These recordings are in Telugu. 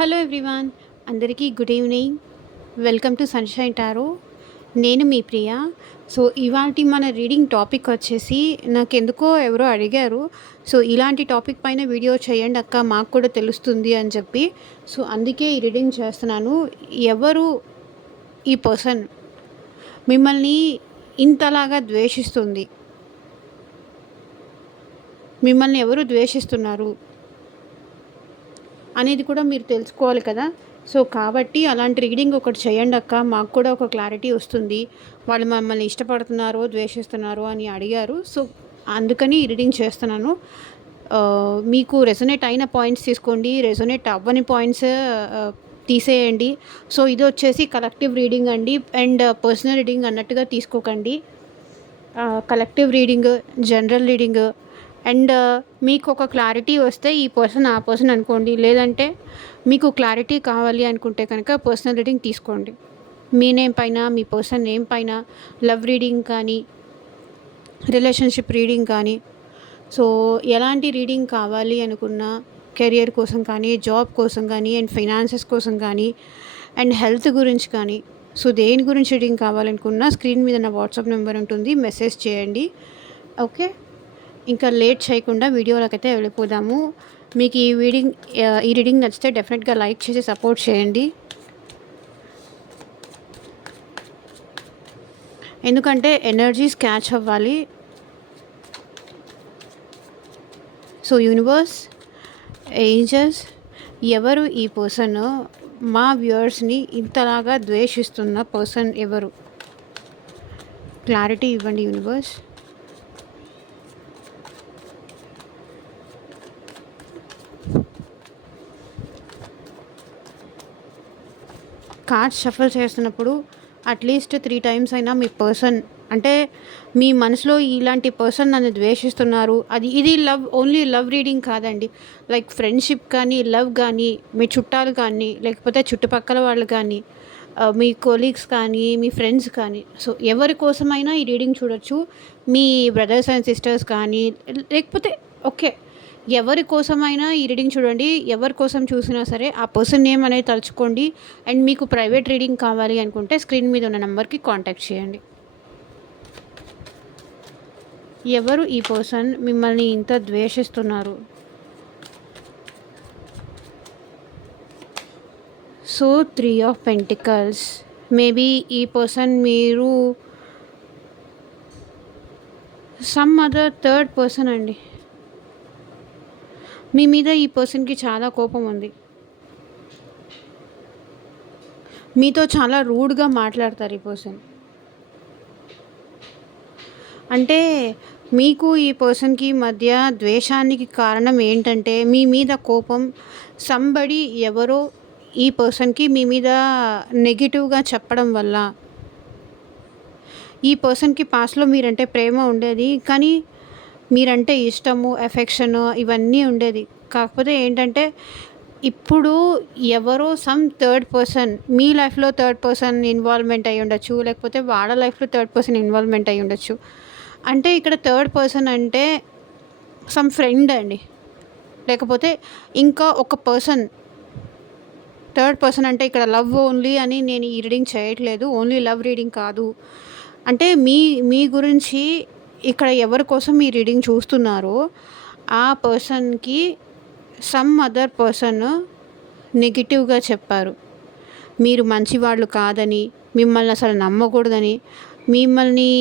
హలో ఎవ్రీవన్, అందరికీ good evening. Welcome to sunshine tarot. నేను మీ ప్రియ. సో ఇవాల్టి మన రీడింగ్ టాపిక్ వచ్చేసి నాకెందుకో ఎవరో అడిగారు. సో ఇలాంటి టాపిక్ పైన వీడియో చేయండి అక్క, మాకు కూడా తెలుస్తుంది అని చెప్పి. సో అందుకే ఈ రీడింగ్ చేస్తున్నాను. ఎవరు ఈ పర్సన్ మిమ్మల్ని ఇంతలాగా ద్వేషిస్తుంది? మిమ్మల్ని ఎవరు ద్వేషిస్తున్నారు అనేది కూడా మీరు తెలుసుకోవాలి కదా. సో కాబట్టి అలాంటి రీడింగ్ ఒకటి చేయండి అక్క, మాకు కూడా ఒక క్లారిటీ వస్తుంది. వాళ్ళు మమ్మల్ని ఇష్టపడుతున్నారో ద్వేషిస్తున్నారో అని అడిగారు. సో అందుకని ఈ రీడింగ్ చేస్తున్నాను. మీకు రెజొనేట్ అయిన పాయింట్స్ తీసుకోండి, రెజొనేట్ అవ్వని పాయింట్స్ తీసేయండి. సో ఇది వచ్చేసి కలెక్టివ్ రీడింగ్ అండి, అండ్ పర్సనల్ రీడింగ్ అన్నట్టుగా తీసుకోకండి. Collective reading, general reading, and మీకు ఒక క్లారిటీ వస్తే ఈ పర్సన్ ఆ పర్సన్ అనుకోండి. లేదంటే మీకు క్లారిటీ కావాలి అనుకుంటే కనుక పర్సనల్ రీడింగ్ తీసుకోండి. మీ నేమ్ పైన, మీ పర్సన్ నేమ్ పైన లవ్ రీడింగ్ కానీ, రిలేషన్షిప్ రీడింగ్ కానీ, సో ఎలాంటి రీడింగ్ కావాలి అనుకున్నా, కెరియర్ కోసం కానీ, జాబ్ కోసం కానీ, అండ్ ఫైనాన్సెస్ కోసం కానీ, అండ్ హెల్త్ గురించి కానీ, సో దేని గురించి రీడింగ్ కావాలనుకున్నా స్క్రీన్ మీద నా వాట్సాప్ నెంబర్ ఉంటుంది, మెసేజ్ చేయండి. ఓకే, ఇంకా లేట్ చేయకుండా వీడియోలోకి అయితే వెళ్ళిపోదాము. మీకు ఈ రీడింగ్ నచ్చితే డెఫినెట్గా లైక్ చేసి సపోర్ట్ చేయండి. ఎందుకంటే ఎనర్జీస్ క్యాచ్ అవ్వాలి. సో యూనివర్స్, ఏంజల్స్, ఎవరు ఈ పర్సన్? మా వ్యూవర్స్ని ఇంతలాగా ద్వేషిస్తున్న పర్సన్ ఎవరు? క్లారిటీ ఇవ్వండి యూనివర్స్. కార్డ్స్ షఫల్ చేస్తున్నప్పుడు అట్లీస్ట్ 3 టైమ్స్ అయినా మీ పర్సన్, అంటే మీ మనసులో ఇలాంటి పర్సన్ నన్ను ద్వేషిస్తున్నారు, ఇది లవ్, ఓన్లీ లవ్ రీడింగ్ కాదండి. లైక్ ఫ్రెండ్షిప్ కానీ, లవ్ కానీ, మీ చుట్టాలు కానీ, లేకపోతే చుట్టుపక్కల వాళ్ళు కానీ, మీ కొలీగ్స్ కానీ, మీ ఫ్రెండ్స్ కానీ, సో ఎవరి కోసమైనా ఈ రీడింగ్ చూడొచ్చు. మీ బ్రదర్స్ అండ్ సిస్టర్స్ కానీ, లేకపోతే ఓకే, ఎవరి కోసమైనా ఈ రీడింగ్ చూడండి. ఎవరి కోసం చూసినా సరే ఆ పర్సన్ నేమ్ అనేది తలుచుకోండి. అండ్ మీకు ప్రైవేట్ రీడింగ్ కావాలి అనుకుంటే స్క్రీన్ మీద ఉన్న నెంబర్కి కాంటాక్ట్ చేయండి. ఎవరు ఈ పర్సన్ మిమ్మల్ని ఇంత ద్వేషిస్తున్నారు? So 3 of pentacles. మేబీ ఈ పర్సన్ మీరు సమ్ అదర్ థర్డ్ పర్సన్ అండి. మీ మీద ఈ పర్సన్కి చాలా కోపం ఉంది. మీతో చాలా రూడ్గా మాట్లాడతారు ఈ పర్సన్. అంటే మీకు ఈ పర్సన్కి మధ్య ద్వేషానికి కారణం ఏంటంటే మీ మీద కోపం. సంబడి ఎవరో ఈ పర్సన్కి మీ మీద నెగిటివ్గా చెప్పడం వల్ల. ఈ పర్సన్కి పాస్ట్లో మీరంటే ప్రేమ ఉండేది, కానీ మీరంటే ఇష్టము, ఎఫెక్షను ఇవన్నీ ఉండేది. కాకపోతే ఏంటంటే ఇప్పుడు ఎవరో సమ్ థర్డ్ పర్సన్ మీ లైఫ్లో థర్డ్ పర్సన్ ఇన్వాల్వ్మెంట్ అయ్యి ఉండొచ్చు, లేకపోతే వాళ్ళ లైఫ్లో థర్డ్ పర్సన్ ఇన్వాల్వ్మెంట్ అయ్యి ఉండొచ్చు. అంటే ఇక్కడ థర్డ్ పర్సన్ అంటే సమ్ ఫ్రెండ్ అండి, లేకపోతే ఇంకా ఒక పర్సన్. థర్డ్ పర్సన్ అంటే ఇక్కడ లవ్ ఓన్లీ అని నేను ఈ రీడింగ్ చేయట్లేదు, ఓన్లీ లవ్ రీడింగ్ కాదు. అంటే మీ గురించి ఇక్కడ ఎవరి కోసం ఈ రీడింగ్ చూస్తున్నారో ఆ పర్సన్కి సమ్ అదర్ పర్సన్ నెగిటివ్గా చెప్పారు. మీరు మంచివాళ్ళు కాదని, మిమ్మల్ని అసలు నమ్మకూడదని, మిమ్మల్ని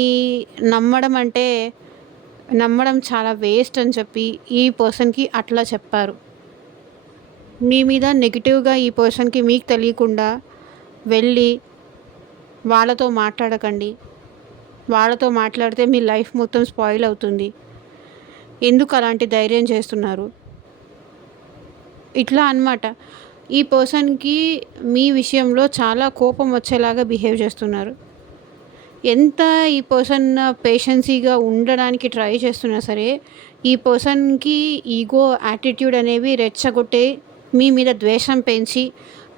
నమ్మడం చాలా వేస్ట్ అని చెప్పి ఈ పర్సన్కి అట్లా చెప్పారు. మీ మీద నెగిటివ్గా ఈ పర్సన్కి మీకు తెలియకుండా వెళ్ళి వాళ్ళతో మాట్లాడకండి. వాళ్ళతో మాట్లాడితే మీ లైఫ్ మొత్తం స్పాయిల్ అవుతుంది. ఎందుకు అలాంటి ధైర్యం చేస్తున్నారు? ఇట్లా అన్నమాట. ఈ పర్సన్కి మీ విషయంలో చాలా కోపం వచ్చేలాగా బిహేవ్ చేస్తున్నారు. ఎంత ఈ పర్సన్ పేషెన్సీగా ఉండడానికి ట్రై చేస్తున్నా సరే ఈ పర్సన్కి ఈగో, యాటిట్యూడ్ అనేవి రెచ్చగొట్టే మీ మీద ద్వేషం పెంచి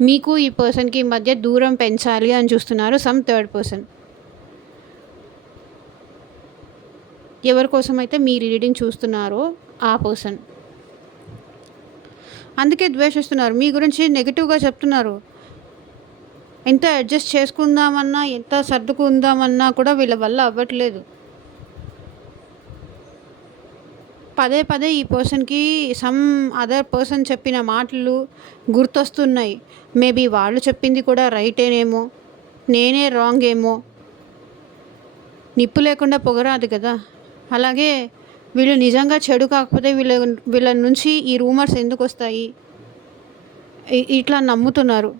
మీకు ఈ పర్సన్కి మధ్య దూరం పెంచాలి అని చూస్తున్నారు సమ్ థర్డ్ పర్సన్. ఎవరి కోసమైతే మీరు రీడింగ్ చూస్తున్నారో ఆ పర్సన్. అందుకే ద్వేషిస్తున్నారు. మీ గురించి నెగెటివ్‌గా చెప్తున్నారు. ఎంత అడ్జస్ట్ చేసుకుందామన్నా, ఎంత సర్దుకుందామన్నా కూడా వీళ్ళ వల్ల అవ్వట్లేదు. పదే పదే ఈ పర్సన్‌కి సమ్ అదర్ పర్సన్ చెప్పిన మాటలు గుర్తొస్తున్నాయి. మేబీ వాళ్ళు చెప్పింది కూడా రైటేనేమో, నేనే రాంగ్ ఏమో. నిప్పు లేకుండా పొగ రాదు కదా! అలాగే వీళ్ళు నిజంగా చెడు కాకపోతే వీళ్ళ నుంచి ఈ రూమర్స్ ఎందుకొస్తాయి? ఇట్లా నమ్ముతున్నారు.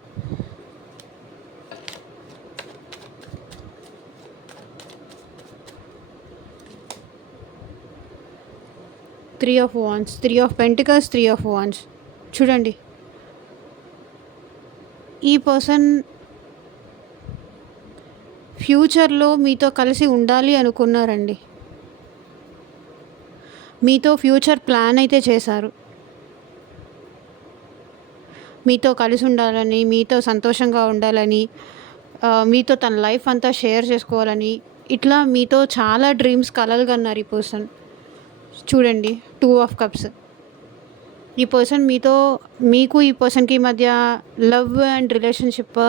Three of wands, three of pentacles, three of wands. చూడండి, ఈ పర్సన్ ఫ్యూచర్‌లో మీతో కలిసి ఉండాలి అనుకున్నారండి. మీతో ఫ్యూచర్ ప్లాన్ అయితే చేశారు. మీతో కలిసి ఉండాలని, మీతో సంతోషంగా ఉండాలని, మీతో తన లైఫ్ అంతా షేర్ చేసుకోవాలని, ఇట్లా మీతో చాలా డ్రీమ్స్ కలలు కన్నారు ఈ పర్సన్. చూడండి, టూ ఆఫ్ కప్స్. ఈ పర్సన్ మీకు ఈ పర్సన్‌కి మధ్య లవ్ అండ్ రిలేషన్‌షిప్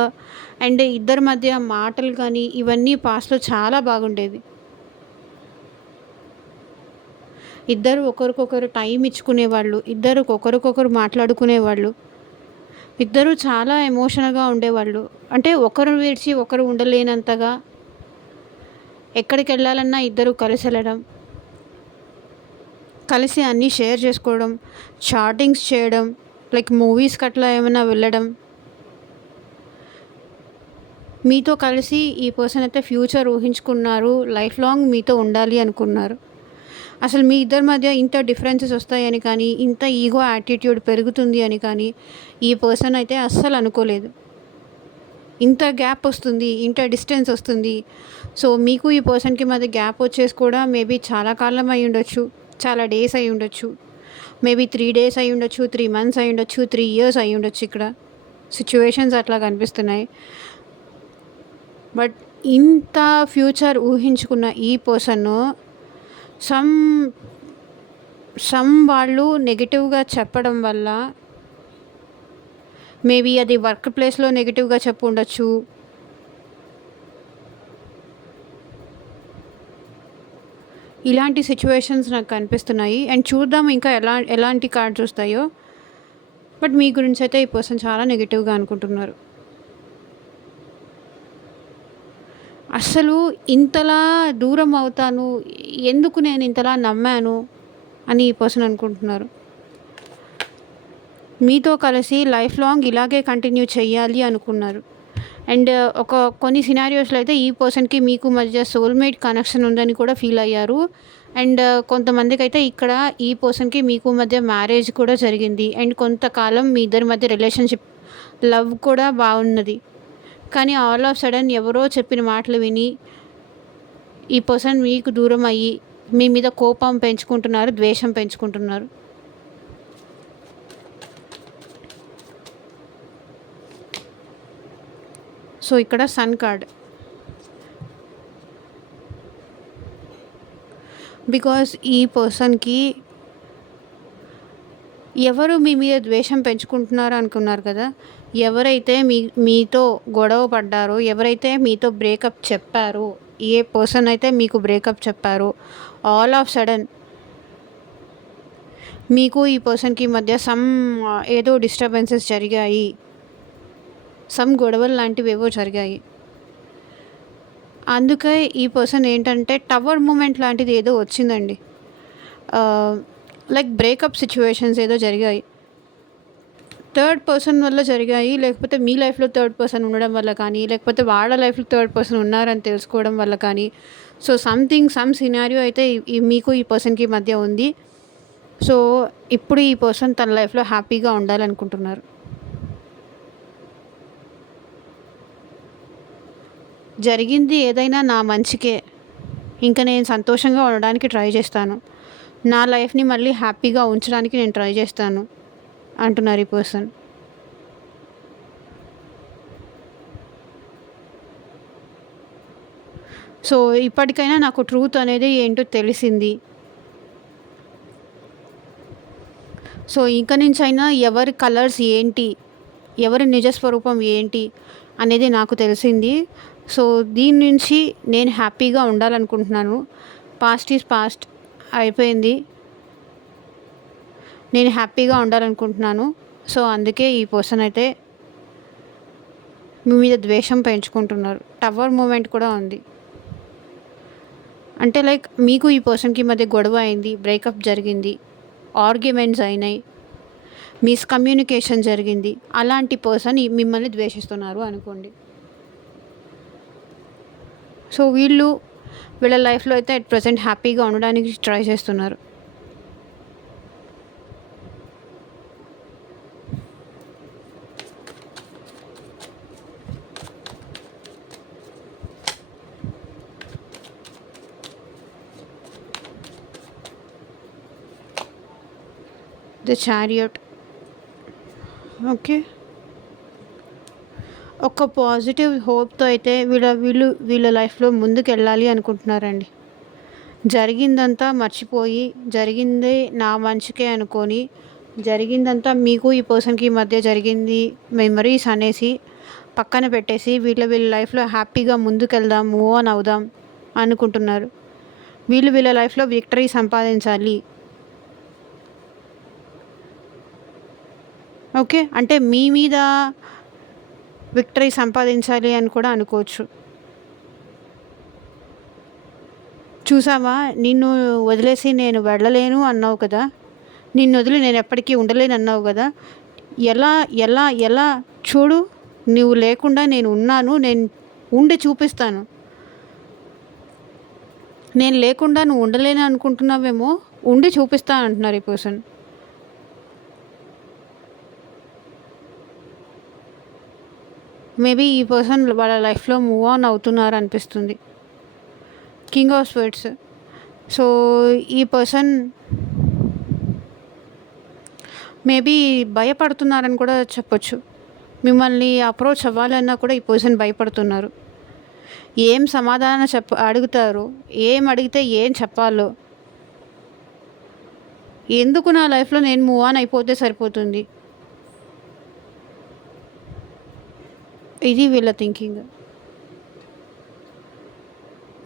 అండ్ ఇద్దరి మధ్య మాటలు కానీ ఇవన్నీ పాస్ట్‌లో చాలా బాగుండేది. ఇద్దరు ఒకరికొకరు టైం ఇచ్చుకునేవాళ్ళు. ఇద్దరు ఒకరికొకరు మాట్లాడుకునేవాళ్ళు. ఇద్దరు చాలా ఎమోషనల్‌గా ఉండేవాళ్ళు. అంటే ఒకరు విడిచి ఒకరు ఉండలేనంతగా ఎక్కడికెళ్ళాలన్నా ఇద్దరు కలిసెళ్ళడం, కలిసి అన్నీ షేర్ చేసుకోవడం, చాటింగ్స్ చేయడం, లైక్ మూవీస్‌కి అట్లా ఏమైనా వెళ్ళడం. మీతో కలిసి ఈ పర్సన్ అయితే ఫ్యూచర్ ఊహించుకున్నారు. లైఫ్ లాంగ్ మీతో ఉండాలి అనుకున్నారు. అసలు మీ ఇద్దరి మధ్య ఇంత డిఫరెన్సెస్ వస్తాయని కానీ, ఇంత ఈగో యాటిట్యూడ్ పెరుగుతుంది అని కానీ ఈ పర్సన్ అయితే అస్సలు అనుకోలేదు. ఇంత గ్యాప్ వస్తుంది, ఇంత డిస్టెన్స్ వస్తుంది. సో మీకు ఈ పర్సన్‌కి మధ్య గ్యాప్ వచ్చేసి కూడా మేబీ చాలా కాలం అయి ఉండొచ్చు. చాలా డేస్ అయి ఉండొచ్చు. మేబీ 3 డేస్ అయి ఉండొచ్చు, 3 మంత్స్ అయి ఉండొచ్చు, 3 ఇయర్స్ అయి ఉండొచ్చు. ఇక్కడ సిచ్యువేషన్స్ అట్లా కనిపిస్తున్నాయి. బట్ ఇంత ఫ్యూచర్ ఊహించుకున్న ఈ పర్సన్ను సమ్ వాళ్ళు నెగెటివ్‌గా చెప్పడం వల్ల, మేబీ అది వర్క్ ప్లేస్‌లో నెగెటివ్‌గా చెప్పి ఉండొచ్చు. ఇలాంటి సిచ్యువేషన్స్ నాకు కనిపిస్తున్నాయి. అండ్ చూద్దాం ఇంకా ఎలాంటి కార్డ్స్ వస్తాయో. బట్ మీ గురించి అయితే ఈ పర్సన్ చాలా నెగెటివ్‌గా అనుకుంటున్నారు. అస్సలు ఇంతలా దూరం అవుతాను, ఎందుకు నేను ఇంతలా నమ్మాను అని ఈ పర్సన్ అనుకుంటున్నారు. మీతో కలిసి లైఫ్ లాంగ్ ఇలాగే కంటిన్యూ చేయాలి అనుకున్నారు. అండ్ కొన్ని సినారియోస్లో అయితే ఈ పర్సన్‌కి మీకు మధ్య సోల్‌మేట్ కనెక్షన్ ఉందని కూడా ఫీల్ అయ్యారు. అండ్ కొంతమందికి అయితే ఇక్కడ ఈ పర్సన్‌కి మీకు మధ్య మ్యారేజ్ కూడా జరిగింది. అండ్ కొంతకాలం మీ ఇద్దరి మధ్య రిలేషన్‌షిప్, లవ్ కూడా బాగున్నది. కానీ ఆల్ ఆఫ్ సడన్ ఎవరో చెప్పిన మాటలు విని ఈ పర్సన్ మీకు దూరం అయ్యి మీ మీద కోపం పెంచుకుంటున్నారు, ద్వేషం పెంచుకుంటున్నారు. సో ఇక్కడ సన్ కార్డ్. బికాస్ ఈ పర్సన్‌కి ఎవరు మీ మీద ద్వేషం పెంచుకుంటున్నారు అనుకున్నారు కదా! ఎవరైతే మీతో గొడవ పడ్డారో, ఎవరైతే మీతో బ్రేకప్ చెప్పారో, ఏ పర్సన్ అయితే మీకు బ్రేకప్ చెప్పారో, ఆల్ ఆఫ్ సడన్ మీకు ఈ పర్సన్‌కి మధ్య ఏదో డిస్టర్బెన్సెస్ జరిగాయి. గొడవలు లాంటివేవో జరిగాయి. అందుకే ఈ పర్సన్ ఏంటంటే టవర్ మూమెంట్ లాంటిది ఏదో వచ్చిందండి. లైక్ బ్రేకప్ సిచ్యువేషన్స్ ఏదో జరిగాయి. థర్డ్ పర్సన్ వల్ల జరిగాయి. లేకపోతే మీ లైఫ్‌లో థర్డ్ పర్సన్ ఉండడం వల్ల కానీ, లేకపోతే వాళ్ళ లైఫ్‌లో థర్డ్ పర్సన్ ఉన్నారని తెలుసుకోవడం వల్ల కానీ, సో సమ్ సినారియో అయితే మీకు ఈ పర్సన్‌కి మధ్య ఉంది. సో ఇప్పుడు ఈ పర్సన్ తన లైఫ్‌లో హ్యాపీగా ఉండాలనుకుంటున్నారు. జరిగింది ఏదైనా నా మంచికే. ఇంకా నేను సంతోషంగా ఉండడానికి ట్రై చేస్తాను. నా లైఫ్‌ని మళ్ళీ హ్యాపీగా ఉంచడానికి నేను ట్రై చేస్తాను అంటున్నారు ఈ పర్సన్. సో ఇప్పటికైనా నాకు ట్రూత్ అనేది ఏంటో తెలిసింది. సో ఇంక నుంచైనా ఎవరి కలర్స్ ఏంటి, ఎవరి నిజస్వరూపం ఏంటి అనేది నాకు తెలిసింది. సో దీని నుంచి నేను హ్యాపీగా ఉండాలనుకుంటున్నాను. పాస్ట్ ఈజ్ పాస్ట్, అయిపోయింది. నేను హ్యాపీగా ఉండాలనుకుంటున్నాను. సో అందుకే ఈ పర్సన్ అయితే మీ మీద ద్వేషం పెంచుకుంటున్నారు. టవర్ మూమెంట్ కూడా ఉంది. అంటే లైక్ మీకు ఈ పర్సన్కి మధ్య గొడవ అయింది, బ్రేకప్ జరిగింది, ఆర్గ్యుమెంట్స్ అయినాయి, మిస్కమ్యూనికేషన్ జరిగింది. అలాంటి పర్సన్ మిమ్మల్ని ద్వేషిస్తున్నారు అనుకోండి. సో వీళ్ళ లైఫ్లో అయితే అట్ ప్రజెంట్ హ్యాపీగా ఉండడానికి ట్రై చేస్తున్నారు. The chariot. ఓకే, ఒక పాజిటివ్ హోప్తో అయితే వీళ్ళ లైఫ్లో ముందుకు వెళ్ళాలి అనుకుంటున్నారండి. జరిగిందంతా మర్చిపోయి, జరిగింది నా మంచికే అనుకొని, జరిగిందంతా మీకు ఈ పర్సన్కి మధ్య జరిగింది మెమరీస్ అనేసి పక్కన పెట్టేసి వీళ్ళ లైఫ్లో హ్యాపీగా ముందుకెళ్దాం, మూవ్ ఆన్ అవుదాం అనుకుంటున్నారు. వీళ్ళ లైఫ్లో విక్టరీ సంపాదించాలి. ఓకే, అంటే మీ మీద విక్టరీ సంపాదించాలి అని కూడా అనుకోవచ్చు. చూసావా, నిన్ను వదిలేసి నేను వెళ్ళలేను అన్నావు కదా, నిన్ను వదిలి నేను ఎప్పటికీ ఉండలేను అన్నావు కదా, ఎలా ఎలా ఎలా చూడు, నువ్వు లేకుండా నేను ఉన్నాను, నేను ఉండి చూపిస్తాను. నేను లేకుండా నువ్వు ఉండలేను అనుకుంటున్నావేమో, ఉండి చూపిస్తా అంటున్నారు ఈ పర్సన్. మేబీ ఈ పర్సన్ వాళ్ళ లైఫ్లో మూవ్ ఆన్ అవుతున్నారు అనిపిస్తుంది. King of swords. సో ఈ పర్సన్ మేబీ భయపడుతున్నారని కూడా చెప్పొచ్చు. మిమ్మల్ని అప్రోచ్ అవ్వాలన్నా కూడా ఈ పర్సన్ భయపడుతున్నారు. ఏం సమాధానం అడుగుతారు, ఏం అడిగితే ఏం చెప్పాలో, ఎందుకు నా లైఫ్లో నేను మూవ్ ఆన్ అయిపోతే సరిపోతుంది, ఇది వీళ్ళ థింకింగ్.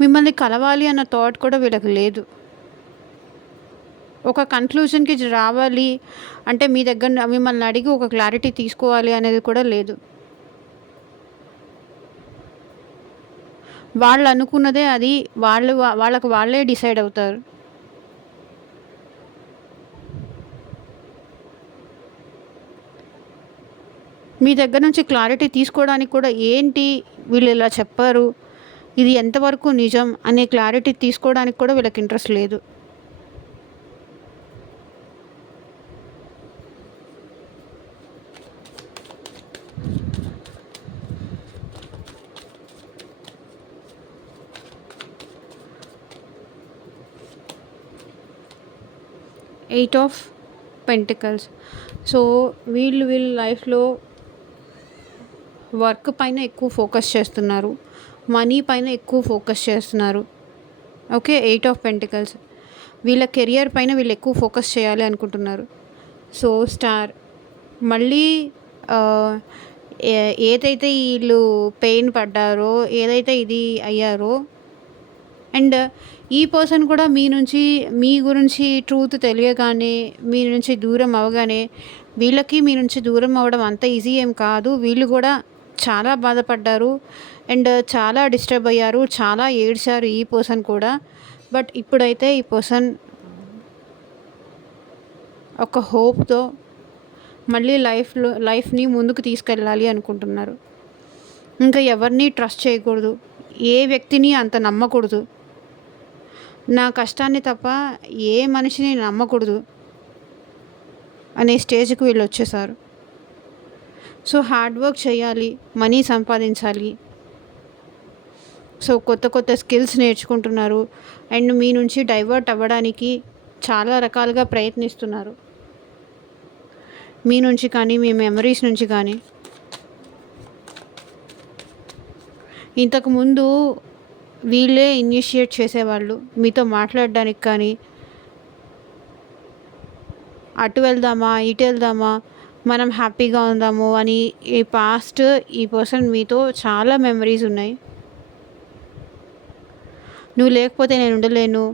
మిమ్మల్ని కలవాలి అన్న థాట్ కూడా వీళ్ళకి లేదు. ఒక కన్క్లూజన్కి రావాలి అంటే మీ దగ్గర మిమ్మల్ని అడిగి ఒక క్లారిటీ తీసుకోవాలి అనేది కూడా లేదు. వాళ్ళు అనుకున్నదే అది వాళ్ళకు వాళ్ళే డిసైడ్ అవుతారు. మీ దగ్గర నుంచి క్లారిటీ తీసుకోవడానికి కూడా ఏంటి వీళ్ళు ఇలా చెప్పారు, ఇది ఎంతవరకు నిజం అనే క్లారిటీ తీసుకోవడానికి కూడా వీళ్ళకి ఇంట్రెస్ట్ లేదు. Eight of pentacles. సో వీళ్ళ లైఫ్లో వర్క్ పైన ఎక్కువ ఫోకస్ చేస్తున్నారు, మనీ పైన ఎక్కువ ఫోకస్ చేస్తున్నారు. Okay, eight of pentacles. వీళ్ళ కెరియర్ పైన వీళ్ళు ఎక్కువ ఫోకస్ చేయాలి అనుకుంటున్నారు. So star. మళ్ళీ ఏదైతే వీళ్ళు పెయిన్ పడ్డారో, ఏదైతే ఇది అయ్యారో, అండ్ ఈ పర్సన్ కూడా మీ గురించి ట్రూత్ తెలియగానే మీ నుంచి దూరం అవగానే వీళ్ళకి మీ నుంచి దూరం అవ్వడం అంత ఈజీ ఏం కాదు. వీళ్ళు కూడా చాలా బాధపడ్డారు అండ్ చాలా డిస్టర్బ్ అయ్యారు, చాలా ఏడ్చారు ఈ పర్సన్ కూడా. బట్ ఇప్పుడైతే ఈ పర్సన్ ఒక హోప్తో మళ్ళీ లైఫ్ని ముందుకు తీసుకెళ్ళాలి అనుకుంటున్నారు. ఇంకా ఎవరిని ట్రస్ట్ చేయకూడదు, ఏ వ్యక్తిని అంత నమ్మకూడదు, నా కష్టాన్ని తప్ప ఏ మనిషిని నమ్మకూడదు అనే స్టేజ్కి వీళ్ళు వచ్చేసారు. సో హార్డ్ వర్క్ చేయాలి, మనీ సంపాదించాలి. సో కొత్త స్కిల్స్ నేర్చుకుంటున్నారు అండ్ మీ నుంచి డైవర్ట్ అవ్వడానికి చాలా రకాలుగా ప్రయత్నిస్తున్నారు. మీ నుంచి కానీ మీ మెమరీస్ నుంచి కానీ. ఇంతకుముందు వీళ్ళే ఇనిషియేట్ చేసేవాళ్ళు మీతో మాట్లాడడానికి కానీ, అటు వెళ్దామా, ఇటు వెళ్దామా, మనం హ్యాపీగా ఉందాము అని ఈ పాస్ట్ ఈ పర్సన్ మీతో చాలా మెమరీస్ ఉన్నాయి. నువ్వు లేకపోతే నేను ఉండలేను.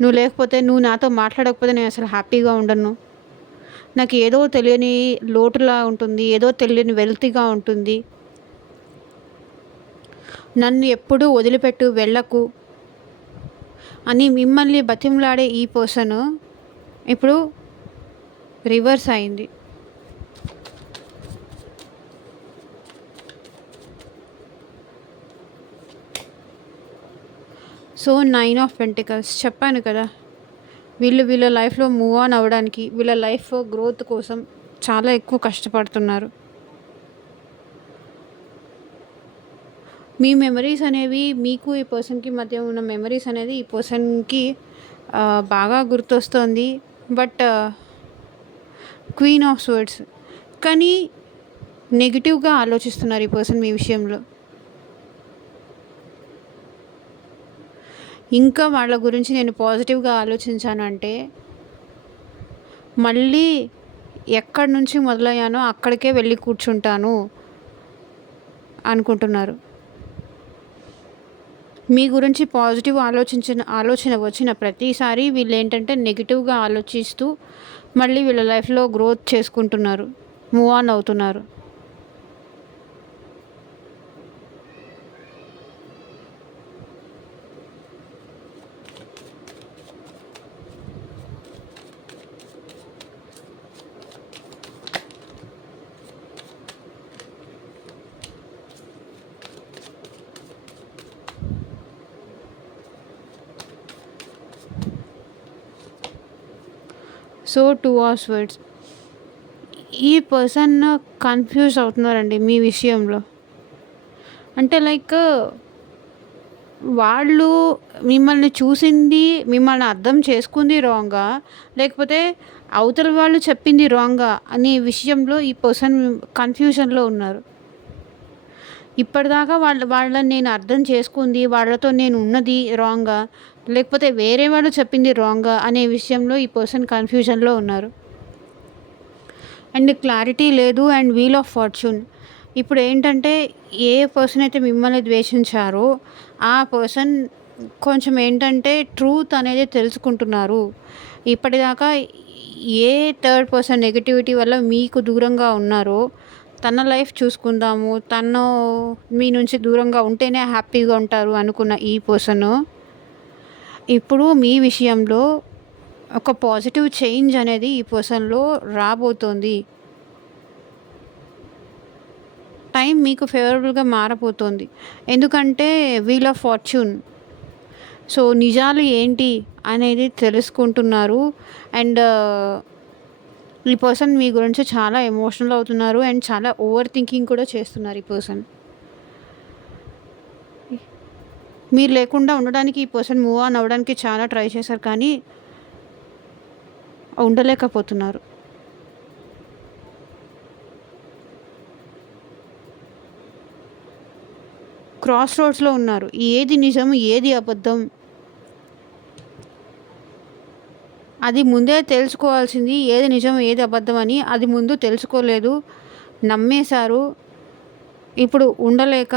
నువ్వు లేకపోతే, నువ్వు నాతో మాట్లాడకపోతే నేను అసలు హ్యాపీగా ఉండను. నాకు ఏదో తెలియని లోటులా ఉంటుంది. ఏదో తెలియని వెల్తీగా ఉంటుంది. నన్ను ఎప్పుడూ వదిలిపెట్టు వెళ్ళకు అని మిమ్మల్ని బతిమలాడే ఈ పర్సన్ ఇప్పుడు రివర్స్ అయింది. సో 9 ఆఫ్ పెంటికల్స్ చెప్పాను కదా, వీళ్ళ లైఫ్లో మూవ్ ఆన్ అవ్వడానికి, వీళ్ళ లైఫ్ గ్రోత్ కోసం చాలా ఎక్కువ కష్టపడుతున్నారు. మీ మెమరీస్ అనేవి, మీకు ఈ పర్సన్కి మధ్య ఉన్న మెమరీస్ అనేది ఈ పర్సన్కి బాగా గుర్తొస్తుంది. బట్ క్వీన్ ఆఫ్ స్వర్డ్స్, కానీ నెగిటివ్గా ఆలోచిస్తున్నారు ఈ పర్సన్ మీ విషయంలో. ఇంకా వాళ్ళ గురించి నేను పాజిటివ్గా ఆలోచించాను అంటే, మళ్ళీ ఎక్కడి నుంచి మొదలయ్యానో అక్కడికే వెళ్ళి కూర్చుంటాను అనుకుంటున్నారు. మీ గురించి పాజిటివ్ ఆలోచన వచ్చిన ప్రతిసారి వీళ్ళు ఏంటంటే నెగిటివ్గా ఆలోచిస్తూ మళ్ళీ వీళ్ళ లైఫ్లో గ్రోత్ చేసుకుంటున్నారు, మూవ్ ఆన్ అవుతున్నారు. సో 2 ఆఫ్ స్వర్డ్స్, ఈ పర్సన్ కన్ఫ్యూజ్ అవుతున్నారండి మీ విషయంలో. అంటే లైక్ వాళ్ళు మిమ్మల్ని చూసింది, మిమ్మల్ని అర్థం చేసుకుంది రాంగా, లేకపోతే అవతల వాళ్ళు చెప్పింది రాంగా అనే విషయంలో ఈ పర్సన్ కన్ఫ్యూజన్లో ఉన్నారు. ఇప్పటిదాకా వాళ్ళని నేను అర్థం చేసుకుంది, వాళ్ళతో నేను ఉన్నది రాంగా, లేకపోతే వేరే వాళ్ళు చెప్పింది రాంగా అనే విషయంలో ఈ పర్సన్ కన్ఫ్యూజన్లో ఉన్నారు. అండ్ క్లారిటీ లేదు. అండ్ వీల్ ఆఫ్ ఫార్చ్యూన్, ఇప్పుడు ఏంటంటే ఏ పర్సన్ అయితే మిమ్మల్ని ద్వేషించారో ఆ పర్సన్ కొంచెం ఏంటంటే ట్రూత్ అనేది తెలుసుకుంటున్నారు. ఇప్పటిదాకా ఏ థర్డ్ పర్సన్ నెగటివిటీ వల్ల మీకు దూరంగా ఉన్నారో, తన లైఫ్ చూసుకుందాము, తను మీ నుంచి దూరంగా ఉంటేనే హ్యాపీగా ఉంటారు అనుకున్న ఈ పర్సన్ ఇప్పుడు మీ విషయంలో ఒక పాజిటివ్ చేంజ్ అనేది ఈ పర్సన్లో రాబోతోంది. టైం మీకు ఫేవరబుల్గా మారబోతోంది. ఎందుకంటే వీల్ ఆఫ్ ఫార్చ్యూన్, సో నిజాలు ఏంటి అనేది తెలుసుకుంటున్నారు. అండ్ ఈ పర్సన్ మీ గురించి చాలా ఎమోషనల్ అవుతున్నారు అండ్ చాలా ఓవర్ థింకింగ్ కూడా చేస్తున్నారు ఈ పర్సన్. మీరు లేకుండా ఉండడానికి ఈ పర్సన్ మూవ్ ఆన్ అవ్వడానికి చాలా ట్రై చేశారు, కానీ ఉండలేకపోతున్నారు. క్రాస్ రోడ్స్లో ఉన్నారు. ఏది నిజం, ఏది అబద్ధం అది ముందే తెలుసుకోవాల్సింది. ఏది నిజం, ఏది అబద్ధం అని అది ముందు తెలుసుకోలేదు, నమ్మేశారు. ఇప్పుడు ఉండలేక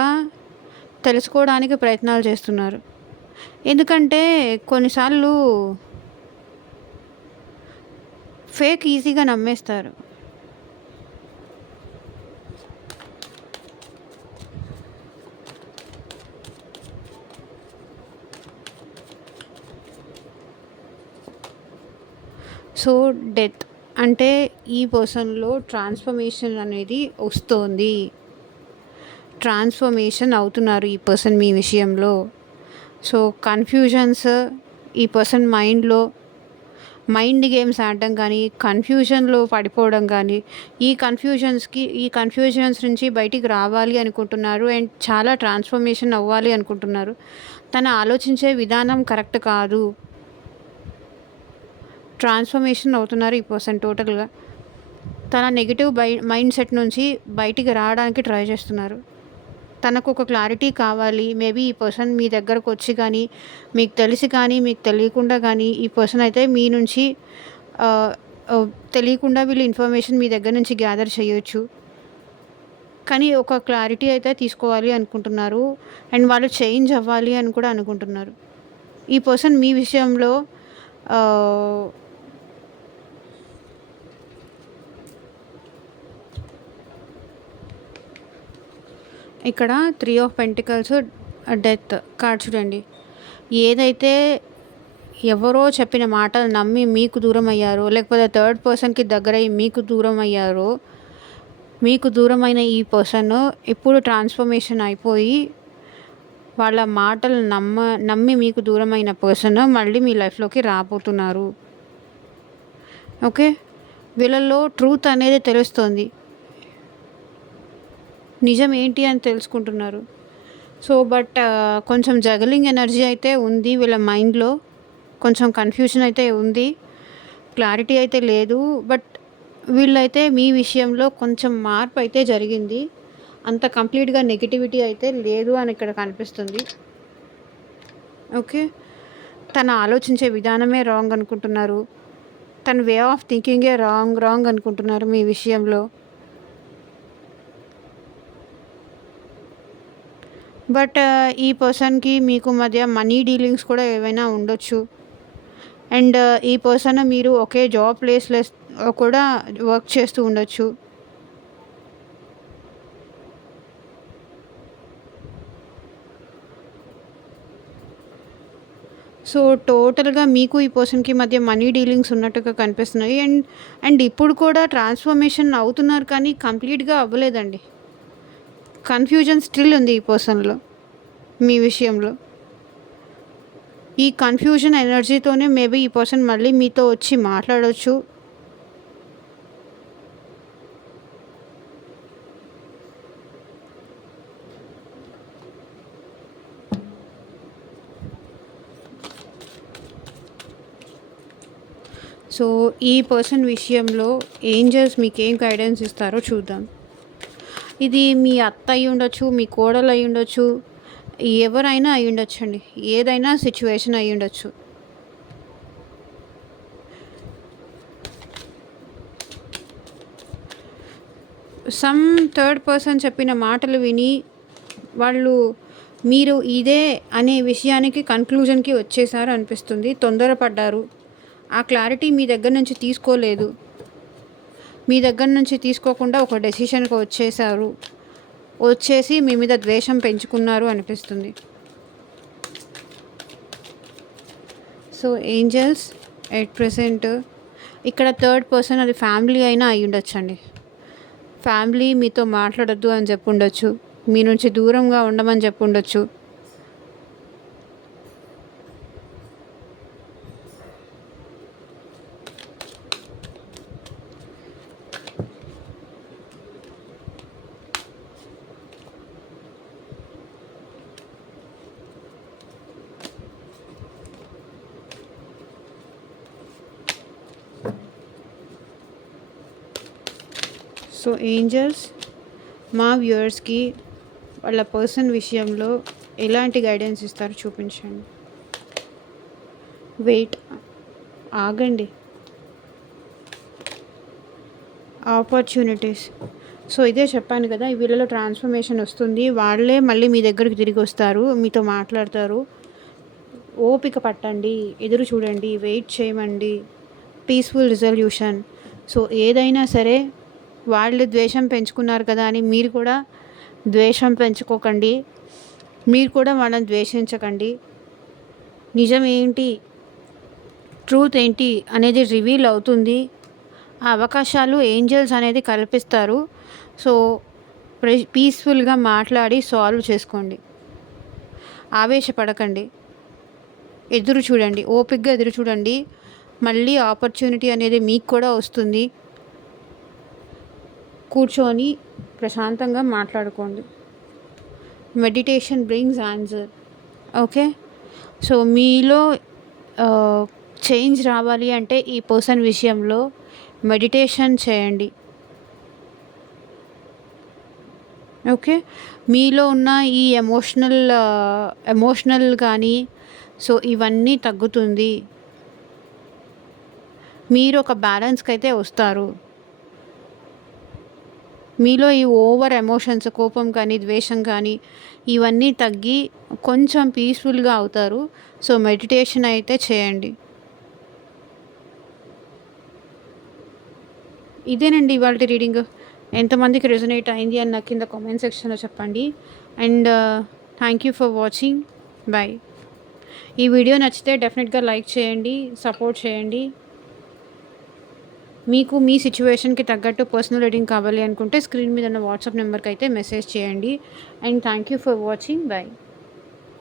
తెలుసుకోవడానికి ప్రయత్నాలు చేస్తున్నారు. ఎందుకంటే కొన్నిసార్లు ఫేక్ ఈజీగా నమ్మేస్తారు. సో డెత్ అంటే ఈ పర్సన్లో ట్రాన్స్ఫర్మేషన్ అనేది వస్తుంది. ట్రాన్స్ఫర్మేషన్ అవుతున్నారు ఈ పర్సన్ మీ విషయంలో. సో కన్ఫ్యూజన్స్ ఈ పర్సన్ మైండ్ గేమ్స్ ఆడడం కానీ, కన్ఫ్యూజన్లో పడిపోవడం కానీ, ఈ కన్ఫ్యూజన్స్ నుంచి బయటికి రావాలి అనుకుంటున్నారు. అండ్ చాలా ట్రాన్స్ఫర్మేషన్ అవ్వాలి అనుకుంటున్నారు. తన ఆలోచించే విధానం కరెక్ట్ కాదు. ట్రాన్స్ఫర్మేషన్ అవుతున్నారు ఈ పర్సన్ టోటల్గా. తన నెగిటివ్ మైండ్ సెట్ నుంచి బయటికి రావడానికి ట్రై చేస్తున్నారు. తనకు ఒక క్లారిటీ కావాలి. మేబీ ఈ పర్సన్ మీ దగ్గరకు వచ్చి కానీ, మీకు తెలిసి కానీ, మీకు తెలియకుండా కానీ ఈ పర్సన్ అయితే మీ నుంచి తెలియకుండా వీళ్ళు ఇన్ఫర్మేషన్ మీ దగ్గర నుంచి గ్యాదర్ చేయొచ్చు. కానీ ఒక క్లారిటీ అయితే తీసుకోవాలి అనుకుంటున్నారు. అండ్ వాళ్ళు చేంజ్ అవ్వాలి అని కూడా అనుకుంటున్నారు. ఈ పర్సన్ మీ విషయంలో ఆహ్, ఇక్కడ 3 ఆఫ్ పెంటికల్స్, డెత్ కార్డ్ చూడండి. ఏదైతే ఎవరో చెప్పిన మాటలు నమ్మి మీకు దూరం అయ్యారో, లేకపోతే థర్డ్ పర్సన్‌కి దగ్గరయ్యి మీకు దూరం అయ్యారో, మీకు దూరమైన ఈ పర్సన్ ఇప్పుడు ట్రాన్స్‌ఫర్మేషన్ అయిపోయి వాళ్ళ మాటలు నమ్మి మీకు దూరమైన పర్సన్ మళ్ళీ మీ లైఫ్‌లోకి రాబోతున్నారు. ఓకే. వీళ్ళలో ట్రూత్ అనేది తెలుస్తోంది. నిజం ఏంటి అని తెలుసుకుంటున్నారు. సో, బట్ కొంచెం జగలింగ్ ఎనర్జీ అయితే ఉంది వీళ్ళ మైండ్‌లో. కొంచెం కన్‌ఫ్యూజన్ అయితే ఉంది. క్లారిటీ అయితే లేదు. బట్ వీళ్ళైతే మీ విషయంలో కొంచెం మార్పు అయితే జరిగింది. అంత కంప్లీట్‌గా నెగటివిటీ అయితే లేదు అని ఇక్కడ కనిపిస్తుంది. ఓకే. తను ఆలోచించే విధానమే రాంగ్ అనుకుంటున్నారు. తన వే ఆఫ్ థింకింగే రాంగ్ అనుకుంటున్నారు మీ విషయంలో. బట్ ఈ పర్సన్‌కి మీకు మధ్య మనీ డీలింగ్స్ కూడా ఏవైనా ఉండొచ్చు. అండ్ ఈ పర్సన్ మీరు ఒకే జాబ్ ప్లేస్‌లో కూడా వర్క్ చేస్తూ ఉండొచ్చు. సో, టోటల్‌గా మీకు ఈ పర్సన్‌కి మధ్య మనీ డీలింగ్స్ ఉన్నట్టుగా కనిపిస్తున్నాయి. అండ్ ఇప్పుడు కూడా ట్రాన్స్‌ఫర్మేషన్ అవుతున్నారు కానీ కంప్లీట్‌గా అవ్వలేదండి. కన్‌ఫ్యూజన్ స్టిల్ ఉంది ఈ పర్సన్‌లో మీ విషయంలో. ఈ కన్‌ఫ్యూజన్ ఎనర్జీతోనే మేబీ ఈ పర్సన్ మళ్ళీ మీతో వచ్చి మాట్లాడొచ్చు. సో, ఈ పర్సన్ విషయంలో ఏంజెల్స్ మీకేం గైడెన్స్ ఇస్తారో చూద్దాం. ఇది మీ అత్త అయ్యుండొచ్చు, మీ కోడలు అయ్యుండొచ్చు, ఎవరైనా అయ్యుండొచ్చండి. ఏదైనా సిచ్యువేషన్ అయ్యుండొచ్చు. సమ్ థర్డ్ పర్సన్ చెప్పిన మాటలు విని వాళ్ళు మీరు ఇదే అనే విషయానికి కన్క్లూజన్‌కి వచ్చేసారు అనిపిస్తుంది. తొందరపడ్డారు. ఆ క్లారిటీ మీ దగ్గర నుంచి తీసుకోలేదు. మీ దగ్గర నుంచి తీసుకోకుండా ఒక డెసిషన్‌కి వచ్చేసారు. వచ్చేసి మీ మీద ద్వేషం పెంచుకున్నారు అనిపిస్తుంది. సో, ఏంజెల్స్ ఎట్ ప్రెజెంట్ ఇక్కడ థర్డ్ పర్సన్ అది ఫ్యామిలీ అయినా అయ్యుండొచ్చండి. ఫ్యామిలీ మీతో మాట్లాడొద్దు అని చెప్పుండొచ్చు. మీ నుంచి దూరంగా ఉండమని చెప్పుండొచ్చు. సో, ఏంజెల్స్ మా వ్యూవర్స్‌కి వాళ్ళ పర్సన్ విషయంలో ఎలాంటి గైడెన్స్ ఇస్తారో చూపించండి. వెయిట్, ఆగండి. ఆపర్చునిటీస్. సో, ఇదే చెప్పాను కదా! వీళ్ళలో ట్రాన్స్‌ఫర్మేషన్ వస్తుంది. వాళ్ళే మళ్ళీ మీ దగ్గరికి తిరిగి వస్తారు. మీతో మాట్లాడతారు. ఓపిక పట్టండి. ఎదురు చూడండి. వెయిట్ చేయమండి. Peaceful resolution. సో, ఏదైనా సరే వాళ్ళు ద్వేషం పెంచుకున్నారు కదా అని మీరు కూడా ద్వేషం పెంచుకోకండి. మీరు కూడా వాళ్ళని ద్వేషించకండి. నిజం ఏంటి, ట్రూత్ ఏంటి అనేది రివీల్ అవుతుంది. ఆ అవకాశాలు ఏంజెల్స్ అనేది కల్పిస్తారు. సో, పీస్‌ఫుల్‌గా మాట్లాడి సాల్వ్ చేసుకోండి. ఆవేశపడకండి. ఎదురు చూడండి. ఓపికగా ఎదురు చూడండి. మళ్ళీ ఆపర్చునిటీ అనేది మీకు కూడా వస్తుంది. కూర్చొని ప్రశాంతంగా మాట్లాడుకోండి. Meditation brings answer. Okay. So, మీలో చేంజ్ రావాలి అంటే ఈ పర్సన్ విషయంలో మెడిటేషన్ చేయండి. ఓకే. మీలో ఉన్న ఈ ఎమోషనల్ కానీ సో ఇవన్నీ తగ్గుతుంది. మీరు ఒక బ్యాలెన్స్కి అయితే వస్తారు. మీలో ఈ ఓవర్ ఎమోషన్స్, కోపం కానీ, ద్వేషం కానీ ఇవన్నీ తగ్గి కొంచెం పీస్ఫుల్గా అవుతారు. సో మెడిటేషన్ అయితే చేయండి. ఇదేనండి ఇవాల్టి రీడింగ్. ఎంతమందికి రెజొనేట్ అయింది అని నాకు కింద కామెంట్ సెక్షన్లో చెప్పండి. And thank you for watching. Bye. ఈ వీడియో నచ్చితే డెఫినెట్గా లైక్ చేయండి, సపోర్ట్ చేయండి. మీకు మీ సిచ్యువేషన్కి తగ్గట్టు పర్సనల్ రీడింగ్ కావాలి అనుకుంటే స్క్రీన్ మీద ఉన్న వాట్సాప్ నెంబర్కి అయితే మెసేజ్ చేయండి. And thank you for watching. Bye.